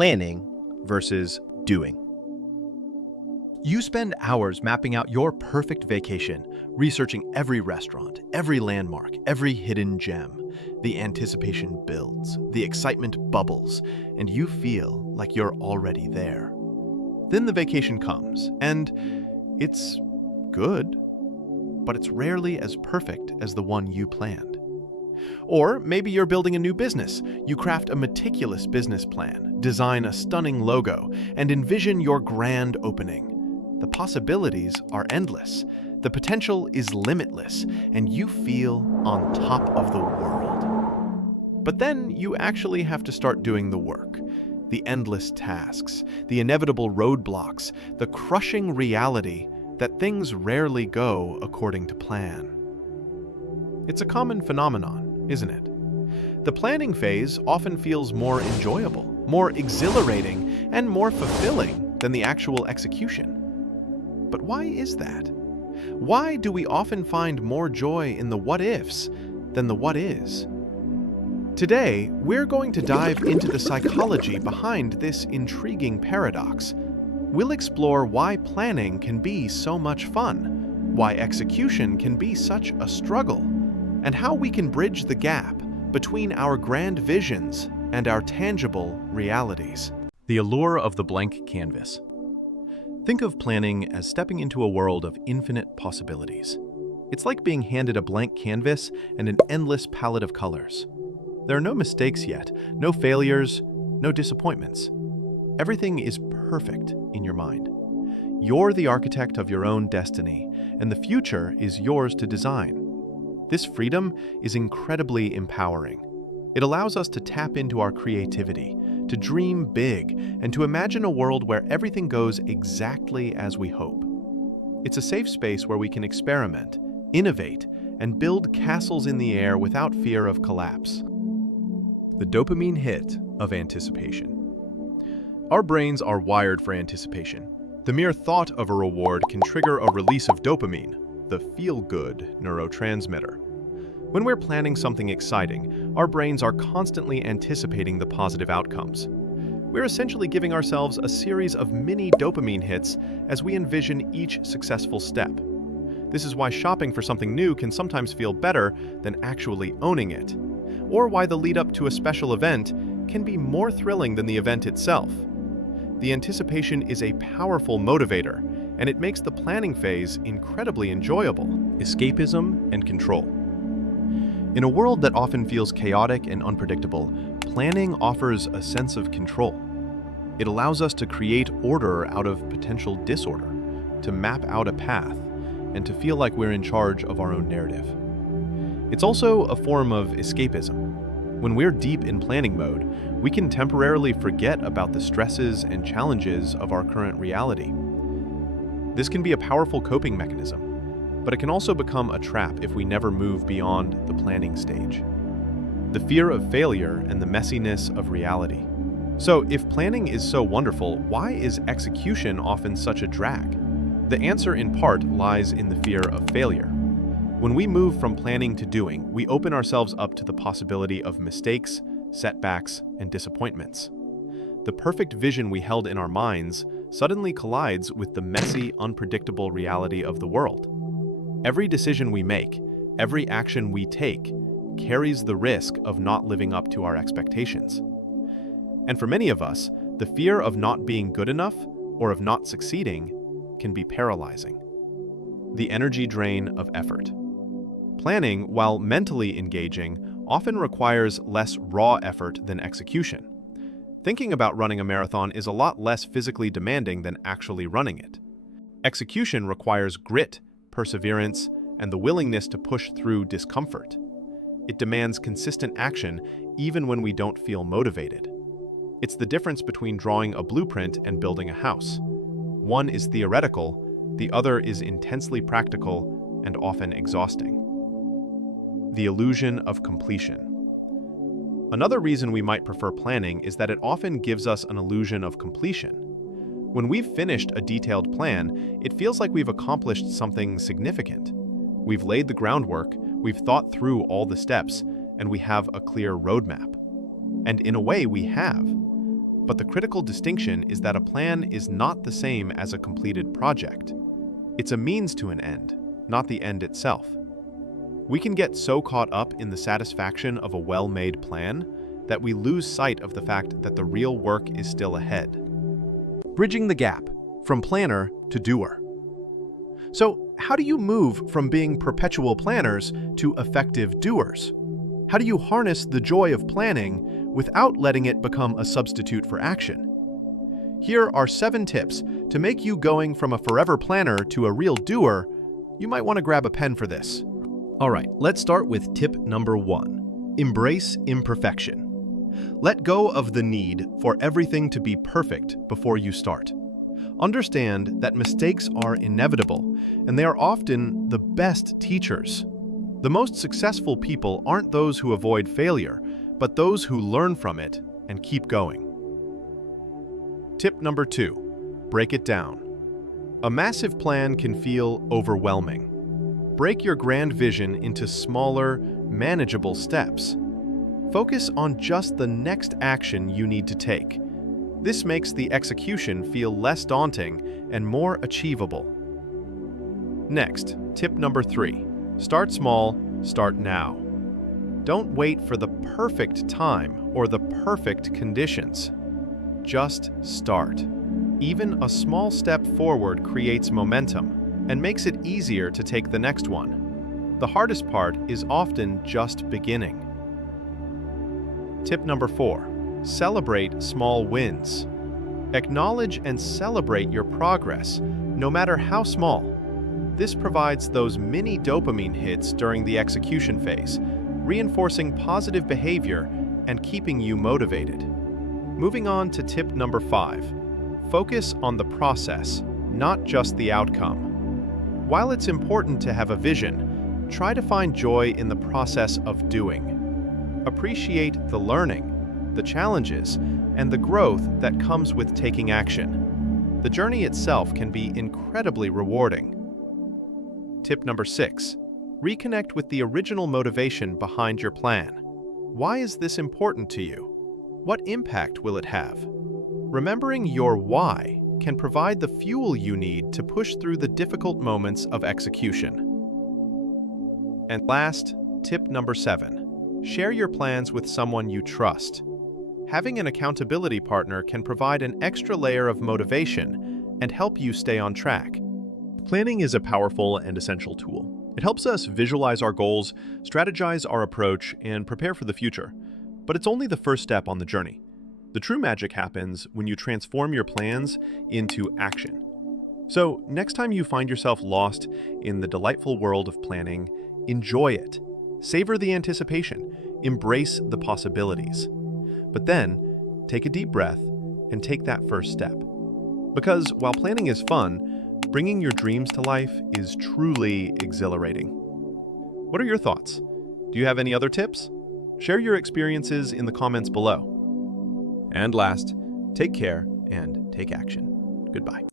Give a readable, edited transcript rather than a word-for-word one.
planning versus doing. You spend hours mapping out your perfect vacation, researching every restaurant, every landmark, every hidden gem. The anticipation builds, the excitement bubbles, and you feel like you're already there. Then the vacation comes, and it's good, but it's rarely as perfect as the one you planned. Or maybe you're building a new business. You craft a meticulous business plan, design a stunning logo, and envision your grand opening. The possibilities are endless. The potential is limitless, and you feel on top of the world. But then you actually have to start doing the work. The endless tasks, the inevitable roadblocks, the crushing reality that things rarely go according to plan. It's a common phenomenon, isn't it? The planning phase often feels more enjoyable, more exhilarating, and more fulfilling than the actual execution. But why is that? Why do we often find more joy in the what-ifs than the what-is? Today, we're going to dive into the psychology behind this intriguing paradox. We'll explore why planning can be so much fun, why execution can be such a struggle, and how we can bridge the gap between our grand visions and our tangible realities. The allure of the blank canvas. Think of planning as stepping into a world of infinite possibilities. It's like being handed a blank canvas and an endless palette of colors. There are no mistakes yet, no failures, no disappointments. Everything is perfect in your mind. You're the architect of your own destiny, and the future is yours to design. This freedom is incredibly empowering. It allows us to tap into our creativity, to dream big, and to imagine a world where everything goes exactly as we hope. It's a safe space where we can experiment, innovate, and build castles in the air without fear of collapse. The dopamine hit of anticipation. Our brains are wired for anticipation. The mere thought of a reward can trigger a release of dopamine, the feel-good neurotransmitter. When we're planning something exciting, our brains are constantly anticipating the positive outcomes. We're essentially giving ourselves a series of mini dopamine hits as we envision each successful step. This is why shopping for something new can sometimes feel better than actually owning it, or why the lead-up to a special event can be more thrilling than the event itself. The anticipation is a powerful motivator, and it makes the planning phase incredibly enjoyable. Escapism and control. In a world that often feels chaotic and unpredictable, planning offers a sense of control. It allows us to create order out of potential disorder, to map out a path, and to feel like we're in charge of our own narrative. It's also a form of escapism. When we're deep in planning mode, we can temporarily forget about the stresses and challenges of our current reality. This can be a powerful coping mechanism, but it can also become a trap if we never move beyond the planning stage. The fear of failure and the messiness of reality. So, if planning is so wonderful, why is execution often such a drag? The answer in part lies in the fear of failure. When we move from planning to doing, we open ourselves up to the possibility of mistakes, setbacks, and disappointments. The perfect vision we held in our minds suddenly collides with the messy, unpredictable reality of the world. Every decision we make, every action we take, carries the risk of not living up to our expectations. And for many of us, the fear of not being good enough or of not succeeding can be paralyzing. The energy drain of effort. Planning, while mentally engaging, often requires less raw effort than execution. Thinking about running a marathon is a lot less physically demanding than actually running it. Execution requires grit, perseverance, and the willingness to push through discomfort. It demands consistent action even when we don't feel motivated. It's the difference between drawing a blueprint and building a house. One is theoretical, the other is intensely practical and often exhausting. The illusion of completion. Another reason we might prefer planning is that it often gives us an illusion of completion. When we've finished a detailed plan, it feels like we've accomplished something significant. We've laid the groundwork, we've thought through all the steps, and we have a clear roadmap. And in a way, we have. But the critical distinction is that a plan is not the same as a completed project. It's a means to an end, not the end itself. We can get so caught up in the satisfaction of a well-made plan that we lose sight of the fact that the real work is still ahead. Bridging the gap from planner to doer. So, how do you move from being perpetual planners to effective doers? How do you harness the joy of planning without letting it become a substitute for action? Here are 7 tips to make you going from a forever planner to a real doer. You might want to grab a pen for this. All right, let's start with tip number 1. Embrace imperfection. Let go of the need for everything to be perfect before you start. Understand that mistakes are inevitable, and they are often the best teachers. The most successful people aren't those who avoid failure, but those who learn from it and keep going. Tip number 2. Break it down. A massive plan can feel overwhelming. Break your grand vision into smaller, manageable steps. Focus on just the next action you need to take. This makes the execution feel less daunting and more achievable. Next, tip number 3. Start small, start now. Don't wait for the perfect time or the perfect conditions. Just start. Even a small step forward creates momentum and makes it easier to take the next one. The hardest part is often just beginning. Tip number 4. Celebrate small wins. Acknowledge and celebrate your progress, no matter how small. This provides those mini dopamine hits during the execution phase, reinforcing positive behavior and keeping you motivated. Moving on to tip number 5. Focus on the process, not just the outcome. While it's important to have a vision, try to find joy in the process of doing. Appreciate the learning, the challenges, and the growth that comes with taking action. The journey itself can be incredibly rewarding. Tip number 6. Reconnect with the original motivation behind your plan. Why is this important to you? What impact will it have? Remembering your why can provide the fuel you need to push through the difficult moments of execution. And last, tip number 7. Share your plans with someone you trust. Having an accountability partner can provide an extra layer of motivation and help you stay on track. Planning is a powerful and essential tool. It helps us visualize our goals, strategize our approach, and prepare for the future. But it's only the first step on the journey. The true magic happens when you transform your plans into action. So, next time you find yourself lost in the delightful world of planning, enjoy it. Savor the anticipation, embrace the possibilities. But then, take a deep breath and take that first step. Because while planning is fun, bringing your dreams to life is truly exhilarating. What are your thoughts? Do you have any other tips? Share your experiences in the comments below. And last, take care and take action. Goodbye.